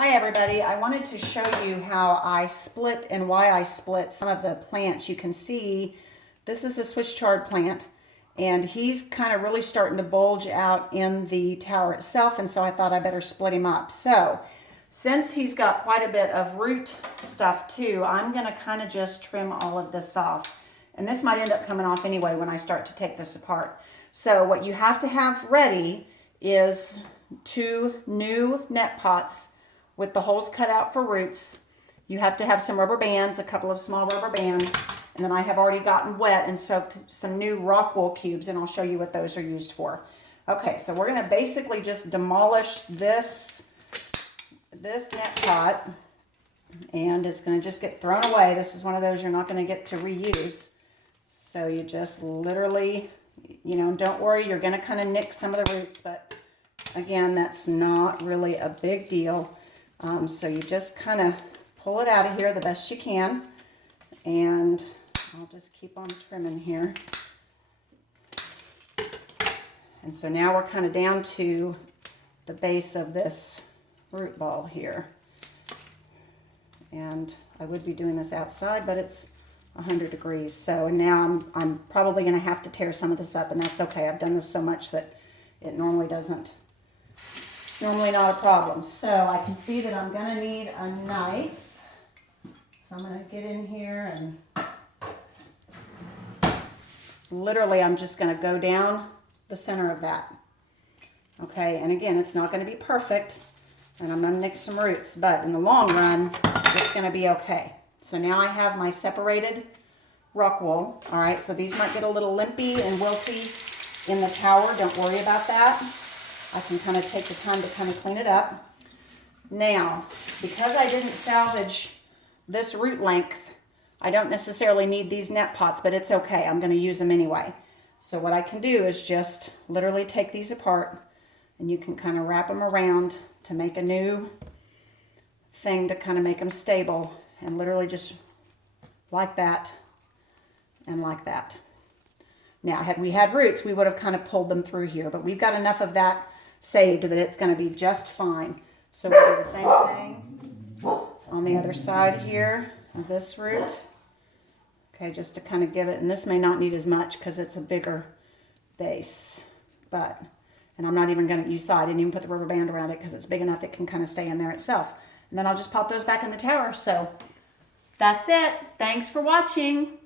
Hi everybody, I wanted to show you how I split and why I split some of the plants. You can see this is a Swiss chard plant and he's kind of really starting to bulge out in the tower itself, and so I thought I better split him up. So since he's got quite a bit of root stuff too, I'm going to kind of just trim all of this off. And this might end up coming off anyway when I start to take this apart. So what you have to have ready is 2 new net pots with the holes cut out for roots. You have to have some rubber bands, a couple of small rubber bands, and then I have already gotten wet and soaked some new rock wool cubes, and I'll show you what those are used for. Okay, so we're gonna basically just demolish this net pot, and it's gonna just get thrown away. This is one of those you're not gonna get to reuse. So you just literally, don't worry, you're gonna kind of nick some of the roots, but again, that's not really a big deal. So you just kind of pull it out of here the best you can, and I'll just keep on trimming here. And so now we're kind of down to the base of this root ball here. And I would be doing this outside, but it's 100 degrees. So now I'm probably going to have to tear some of this up, and that's okay. I've done this so much that it normally not a problem. So I can see that I'm going to need a knife. So I'm going to get in here and literally I'm just going to go down the center of that. Okay, and again, it's not going to be perfect, and I'm going to nick some roots, but in the long run, it's going to be okay. So now I have my separated rock wool. All right, so these might get a little limpy and wilty in the tower. Don't worry about that. I can kind of take the time to kind of clean it up. Now, because I didn't salvage this root length, I don't necessarily need these net pots, but it's okay. I'm going to use them anyway. So what I can do is just literally take these apart, and you can kind of wrap them around to make a new thing to kind of make them stable, and literally just like that and like that. Now, had we had roots, we would have kind of pulled them through here, but we've got enough of that saved that it's going to be just fine. So we'll do the same thing on the other side here of this root. Okay, just to kind of give it, and this may not need as much because it's a bigger base, and I'm not even going to use, I didn't even put the rubber band around it because it's big enough it can kind of stay in there itself. And then I'll just pop those back in the tower. So that's it. Thanks for watching.